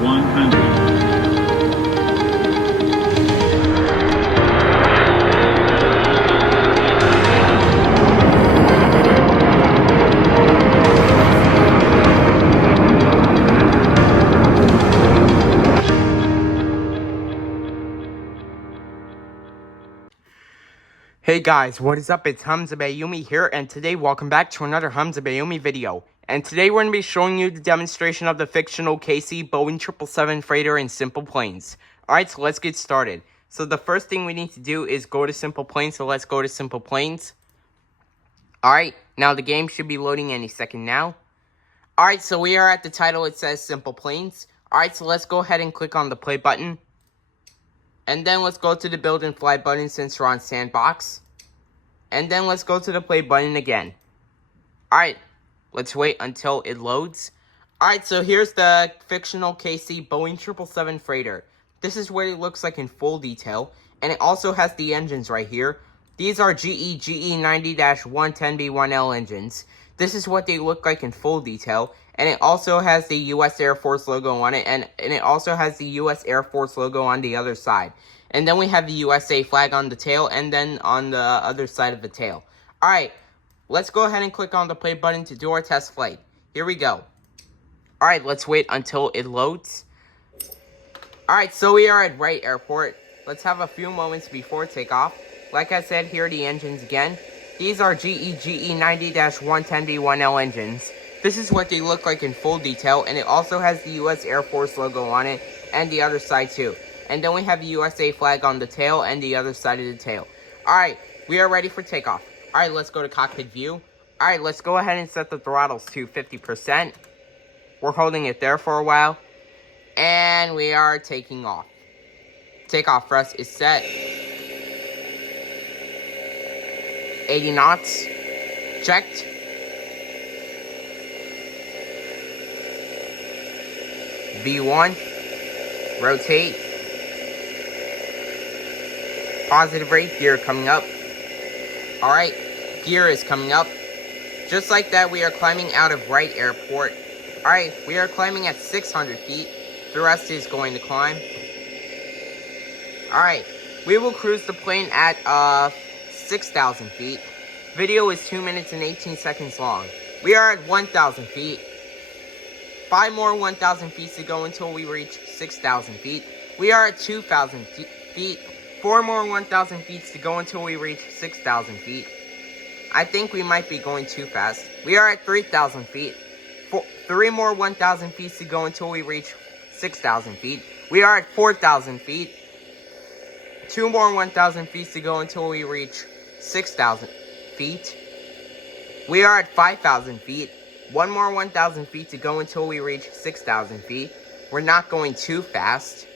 100. Hey guys, what is up? It's Hamza Bayoumi here, and today welcome back to another Hamza Bayoumi video. And today we're going to be showing you the demonstration of the fictional KC Boeing 777 freighter in Simple Planes. Alright, so let's get started. So the first thing we need to do is go to Simple Planes, so let's go to Simple Planes. Alright, now the game should be loading any second now. Alright, so we are at the title, it says Simple Planes. Alright, so let's go ahead and click on the play button. And then let's go to the build and fly button since we're on sandbox. And then let's go to the play button again. Alright, let's wait until it loads. Alright, so here's the fictional KC Boeing 777 freighter. This is what it looks like in full detail. And it also has the engines right here. These are GE 90-110B1L engines. This is what they look like in full detail. And it also has the US Air Force logo on it. And it also has the US Air Force logo on the other side. And then we have the USA flag on the tail and then on the other side of the tail. Alright, let's go ahead and click on the play button to do our test flight. Here we go. Alright, let's wait until it loads. Alright, so we are at Wright Airport. Let's have a few moments before takeoff. Like I said, here are the engines again. These are GE 90-110B1L engines. This is what they look like in full detail, and it also has the US Air Force logo on it, and the other side too. And then we have the USA flag on the tail, and the other side of the tail. Alright, we are ready for takeoff. Alright, let's go to cockpit view. Alright, let's go ahead and set the throttles to 50%. We're holding it there for a while. And we are taking off. Takeoff thrust is set. 80 knots. Checked. V1. Rotate. Positive rate. Gear coming up. Alright. Gear is coming up. Just like that, we are climbing out of Wright Airport. Alright, we are climbing at 600 feet. The rest is going to climb. Alright, we will cruise the plane at 6,000 feet. Video is 2 minutes and 18 seconds long. We are at 1,000 feet. 5 more 1,000 feet to go until we reach 6,000 feet. We are at 2,000 feet. 4 more 1,000 feet to go until we reach 6,000 feet. I think we might be going too fast. We are at 3,000 feet. 3 more 1,000 feet to go until we reach 6,000 feet. We are at 4,000 feet. 2 more 1,000 feet to go until we reach 6,000 feet. We are at 5,000 feet. 1 more 1,000 feet to go until we reach 6,000 feet. We're not going too fast.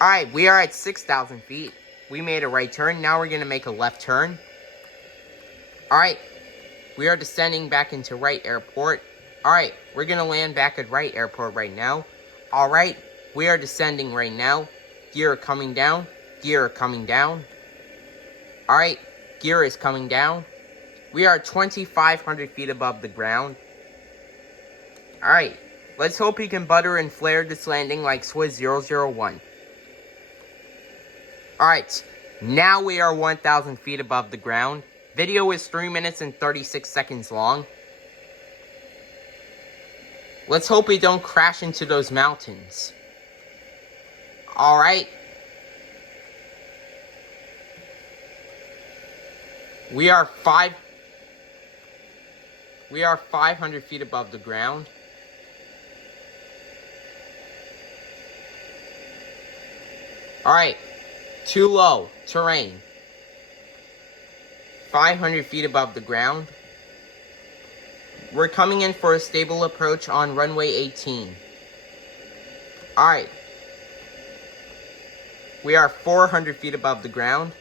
Alright, we are at 6,000 feet. We made a right turn. Now we're going to make a left turn. Alright, we are descending back into Wright Airport. Alright, we're going to land back at Wright Airport right now. Alright, we are descending right now. Gear coming down. Gear coming down. Alright, gear is coming down. We are 2,500 feet above the ground. Alright, let's hope he can butter and flare this landing like Swiss 001. Alright, now we are 1,000 feet above the ground. Video is 3 minutes and 36 seconds long. Let's hope we don't crash into those mountains. Alright. We are 500 feet above the ground. Alright. Too low. Terrain. 500 feet above the ground. We're coming in for a stable approach on runway 18. Alright. We are 400 feet above the ground.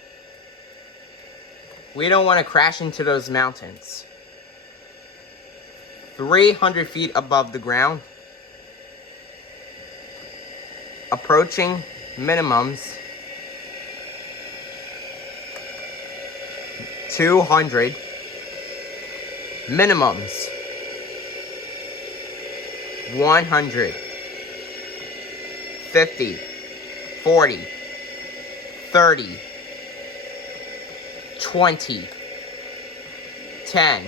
We don't want to crash into those mountains. 300 feet above the ground. Approaching minimums. 200. Minimums. 100, 50, 40, 30, 20, 10,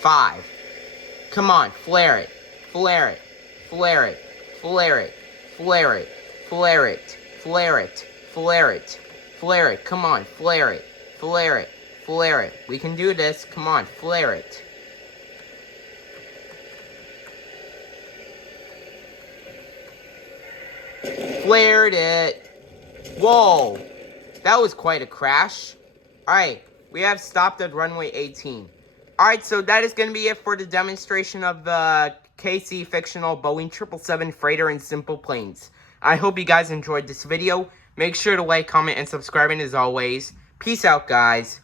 5. Come on, flare it, flare it, flare it, flare it, flare it, flare it, flare it, flare it, flare it. Come on, flare it, flare it, flare it. We can do this. Come on, flare it. Flared it. Whoa, that was quite a crash. Alright, we have stopped at runway 18. Alright, so that is going to be it for the demonstration of the KC Fictional Boeing 777 Freighter and SimplePlanes. I hope you guys enjoyed this video. Make sure to like, comment, and subscribe, and as always, peace out, guys.